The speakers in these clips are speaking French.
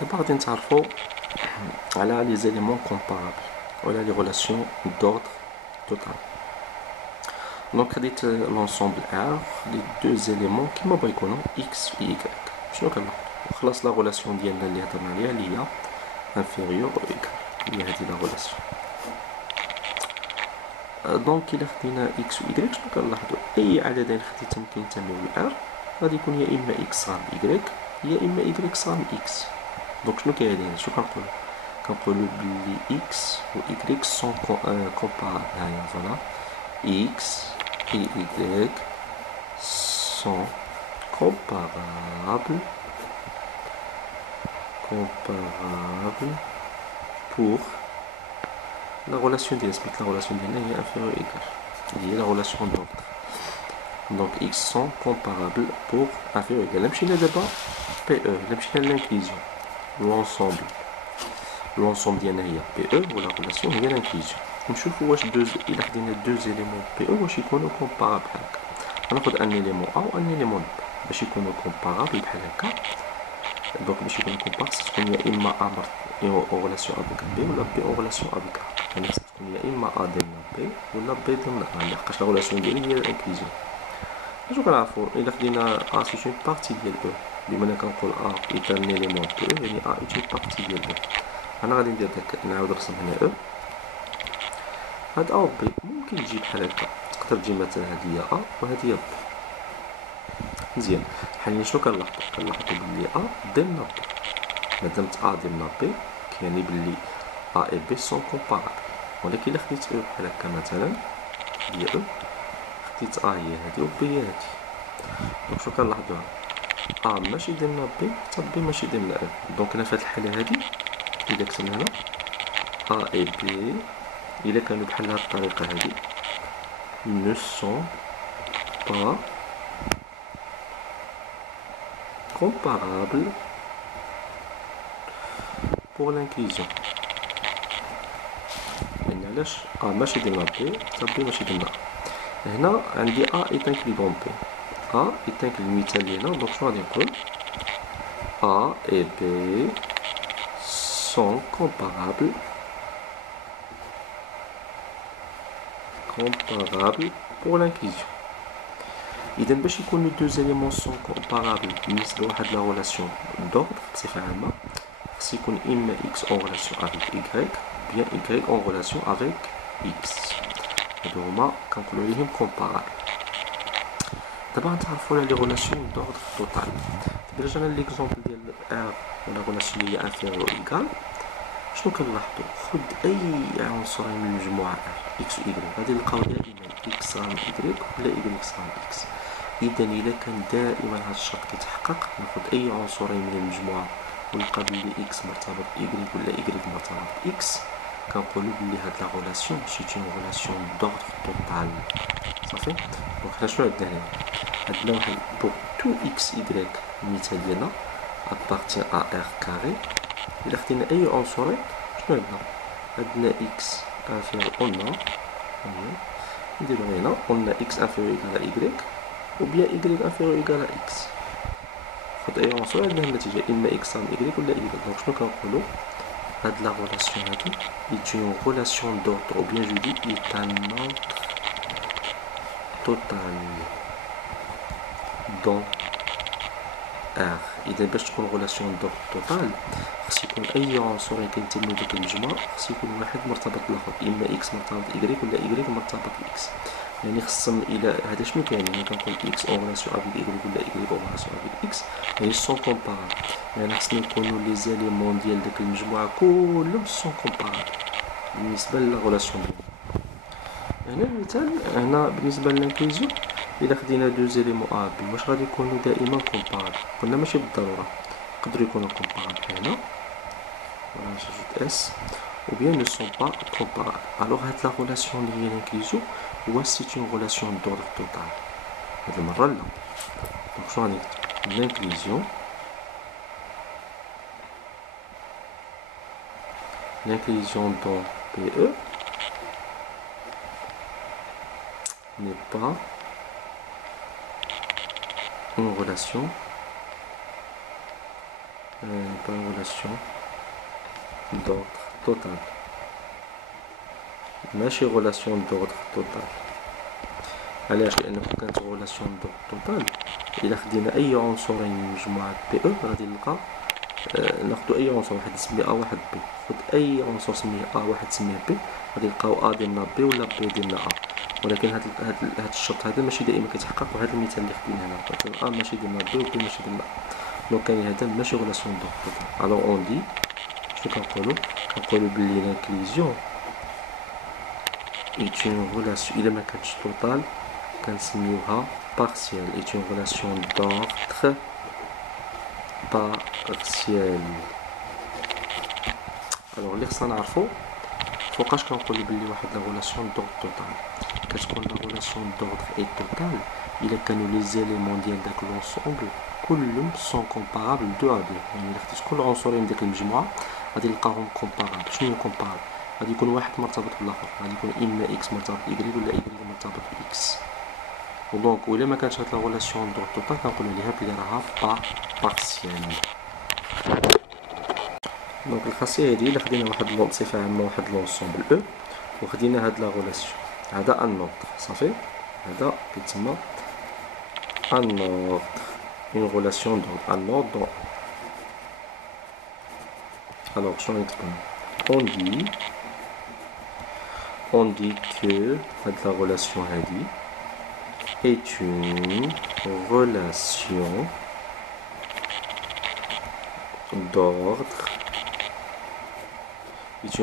d'abord غادي نتعرفوا على les éléments comparables ولا les relations d'ordre total. Donc خديت l'ensemble R les deux éléments كيما بغا يكونوا x و y. شنو كنلاحظوا وخلاص لا غولاسيون ديالنا اللي هضرنا عليها اللي هي inférieur و égal هي هذه لا غولاسيون. دونك الا خدينا x و y شنو كنلاحظوا اي عددين خديتهم كينتميو ل R غادي يكون يا اما x صغار من y يا اما y صغار من x. دونك شنو كاين شنو كنقولوا بلي x و y sont comparables. هاهي فوالا x et y sont comparables pour la relation d'esprit. La relation d'esprit est inférieure ou égale. Il y a la relation d'ordre. Donc x sont comparables pour inférieur ou égal. L'imchina d'abord PE, l'imchina l'inclusion. L'ensemble d'y a PE ou la relation il y a l'inclusion. نشوفوا واش إلا خدينا deux éléments PE واش يكونوا comparables هكا. غناخد un élément A و un élément B باش يكونوا comparables بحال هكا. دونك باش يكونوا comparables تكون يا إما A en relation avec B ولا B en relation avec A. يعني تكون يا إما A ضمن B ولا B ضمن A لحقاش لا relation ديالي هي l'inclusion. شنو كنعرفوا إلا خدينا A c'est une partie ديال E بما أنا كنقول A est un élément PE يعني A est une partie ديال E. أنا غادي ندير داك نعاود نرسم هنا E. هاد A و B ممكن تجي بحال هكا تقدر تجي مثلا هادي هي A وهادي هي B. مزيان حاليا شنو كنلاحظوا بلي A ضمن B مادامت A ضمن B كيعني بلي A et B sont comparables. ولكن إلا خديت E بحال هكا مثلا هي E خديت A هي هادي و B هي هادي دونك شنو كنلاحظوها A ماشي ضمن B حتى B ماشي ضمن A. دونك أنا في هاد الحالة هادي إلا كتبنا هنا A et B إلا كانوا بحال هاد الطريقة هادي ne sont pas comparables pour l'inclusion. يعني علاش A ماشي ضمن B حتى B ماشي ضمن A. هنا عندي A est inclus dans B. A est inclus المثال اللي هنا دونك شنو غادي نقول A et B sont comparables pour l'inclusion. إذا باش يكونوا deux éléments sont comparables بالنسبة لواحد لا relation d'ordre بصفة عامة خص يكون إما x en relation avec y bien y en relation avec x. هادو هما كنقولوا ليهم comparables. دابا غنتعرفوا على لي relation d'ordre total. دابا جانا ليكزومبل ديال R ولا relation اللي هي inférieur ou égal شنو كنلاحظوا خد اي عنصرين من المجموعه R x و y غادي نلقاو دائما x صغار من y ولا y صغار من x. اذا الا كان دائما هذا الشرط كيتحقق ناخد اي عنصرين من المجموعه ونلقى بلي x مرتبط ب y ولا y مرتبط ب x كنقولوا بلي هاد لا غولاسيون سي اون غولاسيون دوردر توتال. صافي دونك حنا شنو عندنا هنا عندنا واحد بور تو x y المثال ديالنا appartient à R carré. إلا خدينا أي عنصرين شنو عندنا x inférieur قلنا نديرو هنا قلنا x inférieur égal à y و bien y inférieur égal à x. خد أي عنصر عندنا النتيجة إما x صار y ولا y. دونك شنو كنقولو هاد لا غولاسيون هادي est une relation d'ordre ou bien je dis est un ordre total dans R. إذا باش تكون غولاسيون دور توتال خص يكون أي عنصر كينتمي لديك المجموعة خص يكون واحد مرتبط بالآخر إما إكس مرتبط إيكغيك ولا إيكغيك مرتبط بإكس. يعني خصهم إلى هذا شنو كاين يعني كنقول إكس أون غولاسيون أفيك إيكغيك ولا إيكغيك أون غولاسيون أفيك إكس يعني سون كومبارابل. يعني خصنا يكونوا لي زاليمون ديال ديك المجموعة كلهم سون كومبارابل بالنسبة للا غولاسيون ديالنا. هنا المثال هنا بالنسبة للانكلوزيون إلا خدينا دو زيليمون A B واش غادي يكونوا دائما كومبارابل. قلنا ماشي بالضرورة يقدروا يكونوا كومبارابل هنا ولا نجوج اس ou bien ne sont pas comparables. Alors هاد لا غولاسيون اللي هي l'inclusion هو سي اون غولاسيون دوردر توتال. هاد المرة لا. دونك شنو غادي نكتب l'inclusion dans PE n'est pas une relation pas une relation d'ordre total. ماشي relation d'ordre total. علاش؟ لأن كانت relation d'ordre total إلا خدينا أي عنصرين من مجموعة بي أو غادي نلقى ناخدو أي عنصر واحد نسميه أ واحد بي، خد أي عنصر سميه أ واحد سميه بي، غادي نلقاو أ ديالنا بي ولا بي ديالنا أ. ولكن هاد الشرط هذا ماشي دائما كيتحقق، وهذا المثال اللي خدينا هنا مثلا أ ماشي ديالنا بي وبي ماشي ديالنا أ، دونك كاين هذا ماشي relation d'ordre total. ألوغ أون دي شنو كنقولو بلي l'inclusion est une relation إلا ما كانتش توتال كنسميوها partielle، est une relation d'ordre partiel. الوغ اللي خصنا نعرفو فوقاش كنقولو بلي واحد لا relation d'ordre total. كتكون لا relation d'ordre est totale إلا كانوا لي زيليمون ديال داك لونسومبل كلهم سون كومبارابل دو ا دو، يعني إلا خديت كل عنصرين ديك المجموعة غادي نلقاهم كومبارابل. شنو كومبارابل؟ غادي يكون واحد مرتبط بالاخر، غادي يكون اما اكس مرتبط بايكغيك ولا ايكغيك مرتبط باكس. ودونك وإلا ما كانتش هاد لا غولاسيون دور توتال كنقولو ليها بلي راها با بارسيال. دونك الخاصية هادي إلا خدينا واحد بصفة عامة واحد لونسومبل او وخدينا هاد لا غولاسيون، هذا ان اوردر صافي، هذا كيتسمى ان اوردر، اون غولاسيون دور ان اوردر. الوغ شنو نكتبو؟ on dit que la relation est une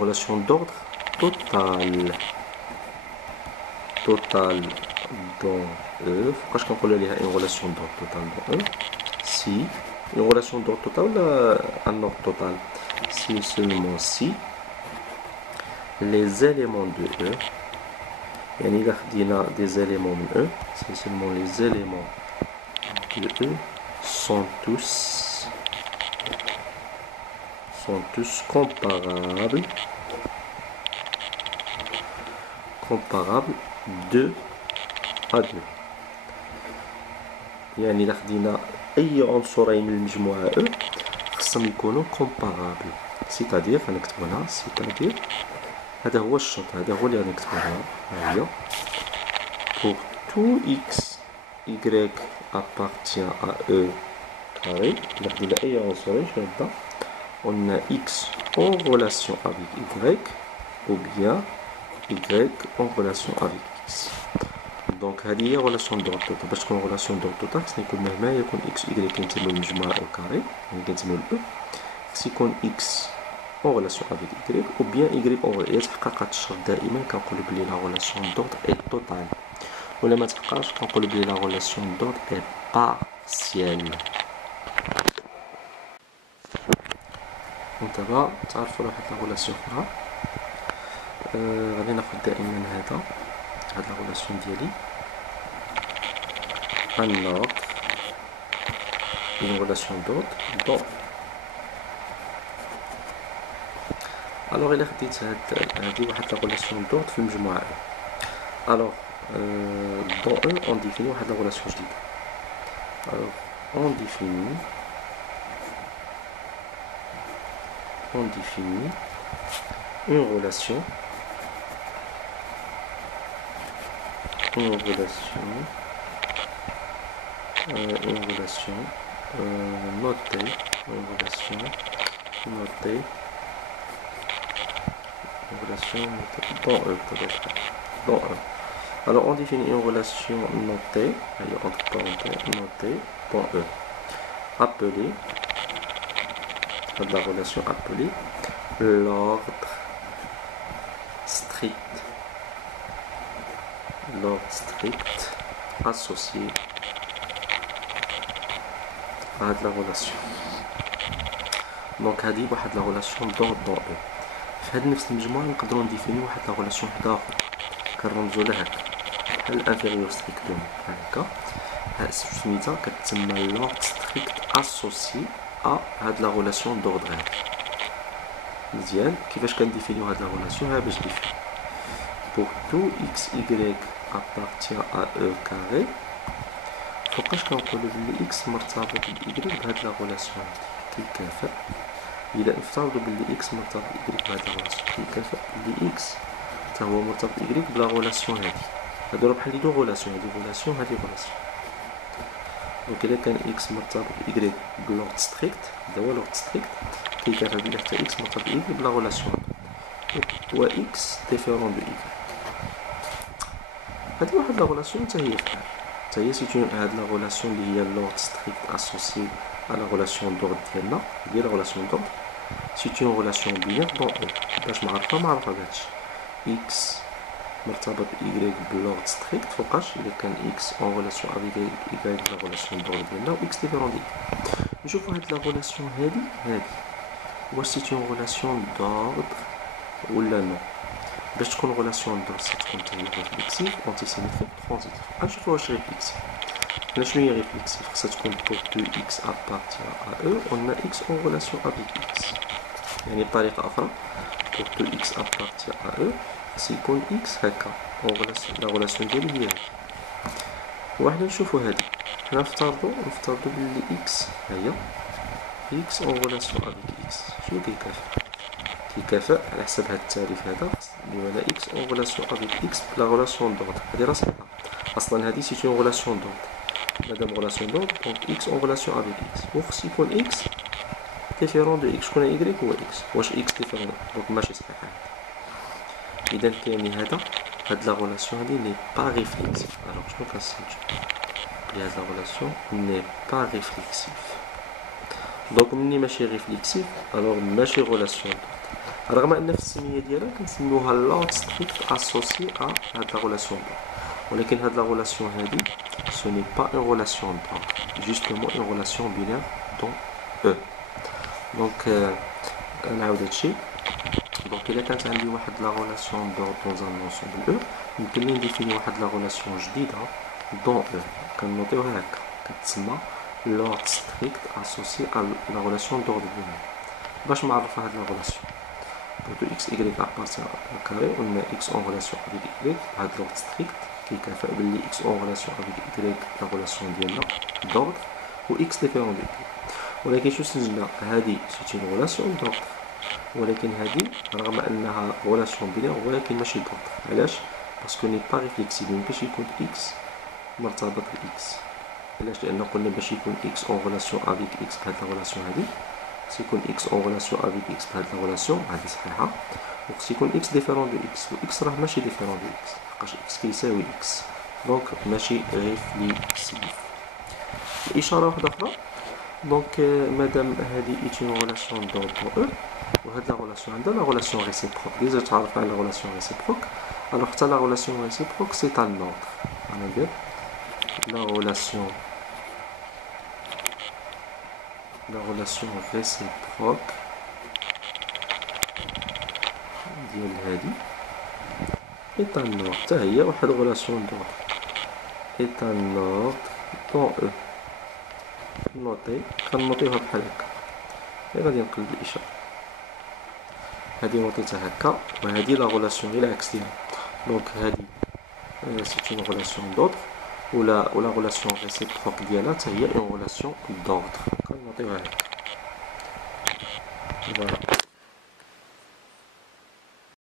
relation d'ordre, totale. Totale dans E. Pourquoi je comprends une relation d'ordre total dans E? Si une relation d'ordre total ou un ordre total, si seulement si les éléments de E, et il y a des éléments de E, c'est seulement les éléments de E sont tous comparables 2 à 2. يعني إلا خدينا أي عنصرين من المجموعة E خصهم يكونوا comparables، سيتادير غنكتبو هنا سيتادير هذا هو الشرط، هذا هو اللي غنكتبو هنا، ها هي pour tout x y appartient à E carré. إلا خدينا أي عنصرين شنو نبدا؟ on a x en relation avec y ou bien y en relation avec x. دونك هذه هي relation d'ordre total. باش تكون relation d'ordre total خصنا يكون مهما يكون x و y كينتميو للمجموعة او كاري، يعني كينتميو ل او، خص يكون x en relation avec y ou bien y en relation. يتحقق هاد الشرط دائما كنقولو بلي لا relation d'ordre est totale، ولا ما تحققش كنقولو بلي لا relation d'ordre est partielle. دابا تعرفوا واحد لا relation اخرى، غادي ناخد دائما هاد لا relation ديالي un ordre une relation d'ordre donc alors إلا خديت هادي واحد لا relation d'ordre في المجموعة alors dans E on définit واحد لا relation جديدة. alors on définit une relation notée dans E. Alors on définit une relation notée, entre parenthèses, notée dans E, appelée, la relation appelée l'ordre strict associé à la relation. Donc هذه واحد la relation d'ordre dans E. في هذه نفس المجموعة نقدروا نديفينيو واحد la relation وحدة أخرى كنرمزو لها هكا بحال الانفيريور ستريكتوم بحال هكا، سميتها كتسمى l'ordre strict associé à هاد la relation d'ordre هادي. مزيان كيفاش كنديفينيو هاد la relation؟ ها باش ديفينيو pour tout x y appartient à E carré. فوقاش كنقولو بلي x مرتبط ب y بهاد لا relation كيكافئ إلا نفترضوا بلي إكس مرتبط بإكس بهاد الرولاسيون كيكافئ بلي إكس تا هو مرتبط بإكس بلا غولاسيون هادي. هادو راه بحال لي دو غولاسيون، هادي غولاسيون هادي غولاسيون. دونك إلا كان إكس مرتبط بإكس بلورد ستريكت، هذا هو لورد ستريكت، كيكافئ بلي حتى إكس مرتبط بإكس بلا غولاسيون و إكس ديفيرون دو إكس. هادي واحد لا غولاسيون حتى هي فحال، حتى هي سيت هاد لا غولاسيون اللي هي لورد ستريكت اسوسي à la relation d'ordre ديالنا، هي la relation d'ordre. C'est une relation binaire dans E. باش معرفها معرفها بهادشي. X مرتبط Y بلورد ستريكت فوقاش إلا كان X en relation avec Y la relation d'ordre ديالنا و X différent ديالنا. نشوفو هاد la relation هادي واش c'est une relation d'ordre ولا نو. باش تكون relation d'ordre ستكون تا هي réflexive, antisymétrique, transitive. نشوفو واش réflexive. Là, je vais réflexif. Ça compte pour 2x appartient à E. On a x en relation avec x. Il y a une طريقة أخرى. Pour 2x appartient à E. C'est qu'on x هكا. La relation ديالي هي هادي. وحنا نشوفو هادي. حنا نفترضو بلي x هي x en relation avec x. شنو كيكافئ؟ كيكافئ على حسب هاد التعريف هذا بما x en relation avec x la relation d'ordre. هادي راه صحيحة. أصلا هادي c'est une relation d'ordre. Madame relation d'ordre, donc x en relation avec x. Ou si qu'on x différent de x, qu'on a y ou x. Wesh x différent, donc ماشي صحيحة. إذا كاين هاد la relation هادي n'est pas réflexive. Alors شنو كنسميتو؟ بلي هاد la relation n'est pas réflexive. donc مني ماشي réflexive, alors ماشي relation d'ordre. رغم أن في السمية ديالها كنسميوها l'ordre strict associé à هاد la relation d'ordre. ولكن هاد la relation هادي ce n'est pas une relation d'ordre, justement une relation binaire dans E. Donc نعاود هادشي. donc إلا كانت عندي واحد la relation d'ordre dans un ensemble E, يمكن لي نديفيني واحد la relation جديدة dans E. كنوطيوها هكا كتسمى l'ordre strict associé à la relation d'ordre binaire. باش نعرفها هاد la relation. pour 2x y appartient à carré, on a x en relation avec y, هاد l'ordre strict كيكافئ بلي x en relation avec y la relation ديالنا d'ordre و x différent de y. ولكن شو سجلنا هادي c'est une relation d'ordre، ولكن هادي رغم انها relation binaire ولكن ماشي d'ordre. علاش؟ باسكو ني با ريفليكسيف. ميمكنش يكون x مرتبط ب x. علاش؟ لان قلنا باش يكون x en relation avec x بهاد la relation هادي خص يكون x en relation avec x بهاد la relation هادي صحيحة، وخص يكون x différent de x، و x راه ماشي différent de x لحقاش x كيساوي x. دونك ماشي ريفليكسيف. إشارة واحدة أخرى. دونك مادام هادي est une relation d'ordre E، وهاد la relation عندها la relation réciproque. ديجا تعرفنا على la relation réciproque. alors حتى la relation réciproque c'est un ordre. أنا ندير la relation réciproque ديال هادي est un ordre. حتى هي واحد relation d'ordre est un ordre dans E. نوطي كنوطيوها بحال هكا. غادي نقلب الإشارة. هادي نوطيتها هكا وهادي لا غولاسيون غير العكس ديالها. دونك هادي سيت اون غولاسيون دوطر ولا غولاسيون ريسيبروك ديالها حتى هي اون غولاسيون دوطر. كنوطيوها هكا. فوالا.